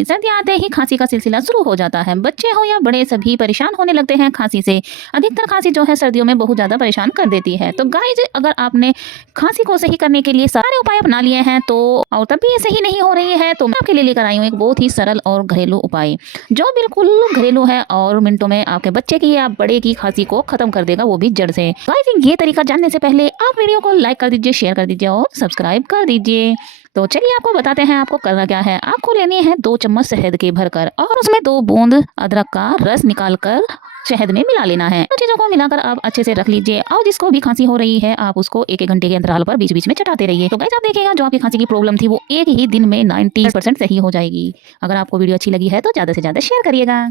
सर्दियाँ आते ही खांसी का सिलसिला शुरू हो जाता है। बच्चे हो या बड़े सभी परेशान होने लगते हैं खांसी से। अधिकतर खांसी जो है सर्दियों में बहुत ज़्यादा परेशान कर देती है। तो गाइस, अगर आपने खांसी को सही करने के लिए सारे उपाय अपना लिए हैं तो और तब भी ये सही नहीं हो रही है, तो मैं आपके लिए लेकर आई हूँ एक बहुत ही सरल और घरेलू उपाय जो बिल्कुल घरेलू है और मिनटों में आपके बच्चे की या बड़े की खांसी को खत्म कर देगा, वो भी जड़ से। गाइस, ये तरीका जानने से पहले आप वीडियो को लाइक कर दीजिए, शेयर कर दीजिए और सब्सक्राइब कर दीजिए। तो चलिए आपको बताते हैं आपको करना क्या है। आपको लेनी है 2 चम्मच शहद के भरकर और उसमें 2 बूंद अदरक का रस निकालकर शहद में मिला लेना है। चीजों को मिलाकर आप अच्छे से रख लीजिए और जिसको भी खांसी हो रही है आप उसको 1-1 घंटे के अंतराल पर बीच बीच में चटाते रहिए। तो गाइस, आप देखिएगा जो आपकी खांसी की प्रॉब्लम थी वो एक ही दिन में 90% सही हो जाएगी। अगर आपको वीडियो अच्छी लगी है तो ज्यादा से ज्यादा शेयर करिएगा।